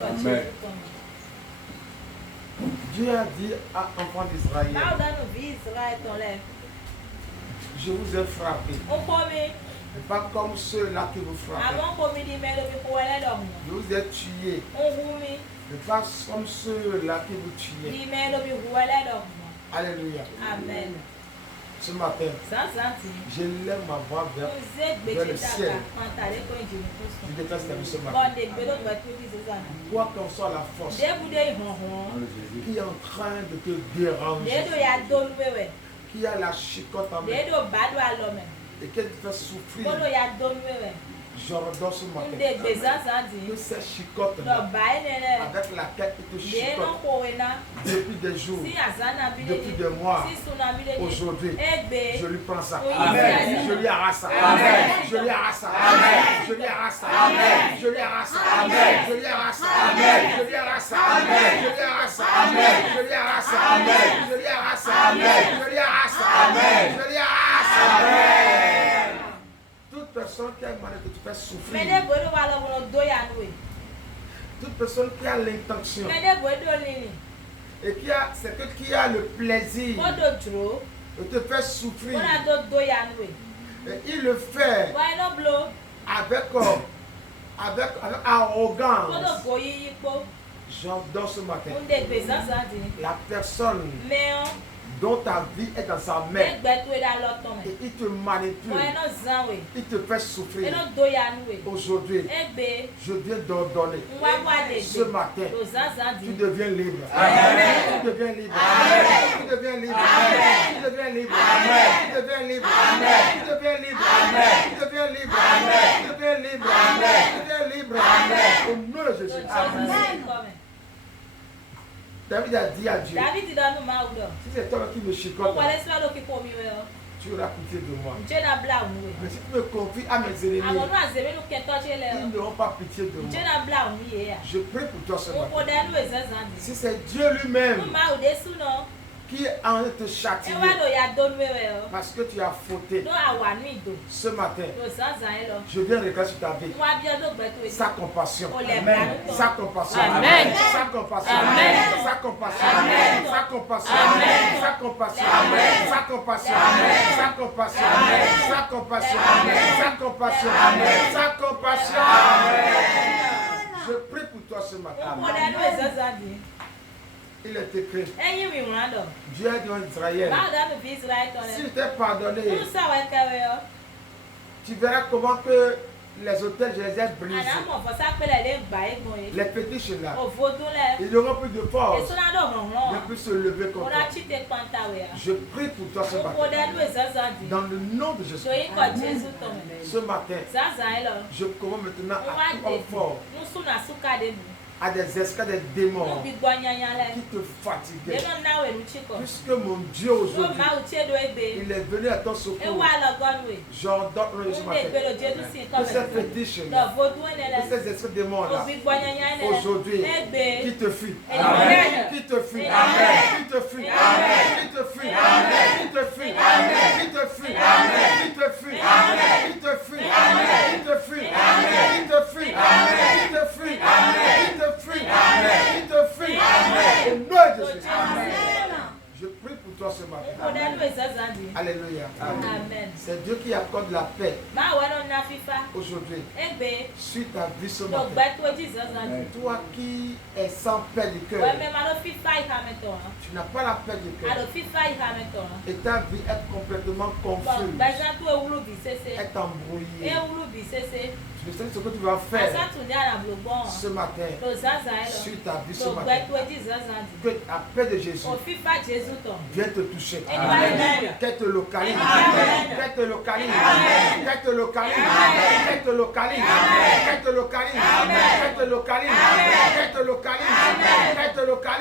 Amen. Dieu a dit à l'enfant d'Israël, je vous ai frappé. Mais pas comme ceux-là qui vous frappent. Je vous ai tué. Mais pas comme ceux-là qui vous tuaient. Alléluia. Amen. Ce matin, je lève ma voix vers le ciel. Je déclare cette ce matin. Quoi qu'en soit la force qui est en train de te déranger, qui a la chicotte en main et qui te fait souffrir, j'ordonne ce matin que cette chicotte avec laquelle il te chicote depuis des jours, depuis des mois, aujourd'hui, je lui prends ça. Amen. Je lui arrache ça. Amen. Je lui arrache ça. Amen. Je lui arrache ça. Amen. Je lui arrache ça. Amen. Je lui arrache ça. Amen. Je lui arrache ça. Amen. Je lui arrache ça. Amen. Je lui arrache ça. Amen. Je lui arrache ça. Amen. Je lui arrache ça. Amen. Je lui arrache ça. Amen. Toute personne qui a demandé que tu fasses souffrir, toute personne qui a l'intention et qui a le plaisir de te faire souffrir, et il le fait avec arrogance, j'entends ce matin la personne dont ta vie est dans sa main et il te manipule, il te fait souffrir. Aujourd'hui, je viens d'ordonner ce matin, tu deviens libre. Amen. Tu deviens libre. Amen. Tu deviens libre. Amen. Tu deviens libre. Amen. Tu deviens libre. Amen. Tu deviens libre. Amen. Tu deviens libre. Amen. Tu deviens libre. Amen. Tu deviens libre. Amen. Au nom de Jésus. Amen. David a dit à Dieu, si c'est toi qui me chicote, tu auras pitié de moi. Mais si tu me confies à mes ennemis, ils n'auront pas pitié de moi. Je prie pour toi ce matin. Si c'est Dieu lui-même qui est en train de te châtier parce que tu as fauté ce matin, je viens regarder sur ta vie sa compassion. Amen. Sa compassion. Amen. Sa compassion. Amen. Sa compassion. Amen. Sa compassion. Amen. Sa compassion. Amen. Sa compassion. Amen. Sa compassion. Amen. Sa compassion. Amen. Sa compassion. Amen. Sa compassion. Amen. Je prie pour toi ce matin. Il est écrit, Dieu a dit en Israël, si je t'ai pardonné, tu verras comment que les hôtels, je les ai brisés. Les petits chez là, ils n'auront plus de force de plus se lever contre toi. Je prie pour toi ce matin. Dans le nom de Jésus. Ce matin, je commence maintenant à tout en fort à des esclaves, des démons qui te fatiguent. Puisque mon Dieu aujourd'hui, il est venu à ton secours. J'ordonne ce matin que ces fétiches, que ces esclaves démons-là, aujourd'hui, qui te fuient. Amen. Qui te fuient. Amen. Qui te fuient. Amen. Qui te fuient. Amen. Qui te fuient. Amen. Qui te fuient. Amen. Qui te fuient. Amen. Qui te fuient. Amen. Qui te fuient. Amen. Qui te fuient. Amen. Qui te fuient. Amen. Free. Amen. Il te free. Amen. Au nom de Jésus. Amen. Je prie pour toi ce matin. Amen. Alléluia. Amen. C'est Dieu qui accorde la paix aujourd'hui. Suite à vie ce matin. Toi qui es sans paix du cœur, tu n'as pas la paix du cœur. Et ta vie est complètement confuse. Est embrouillée. Je sais ce que tu vas faire ce matin, suite à vie ce matin, que la paix de Jésus vienne te toucher, qu'elle te localise, qu'elle te localise, qu'elle te localise, qu'elle te localise, qu'elle te localise, qu'elle te localise, qu'elle te localise, qu'elle te localise,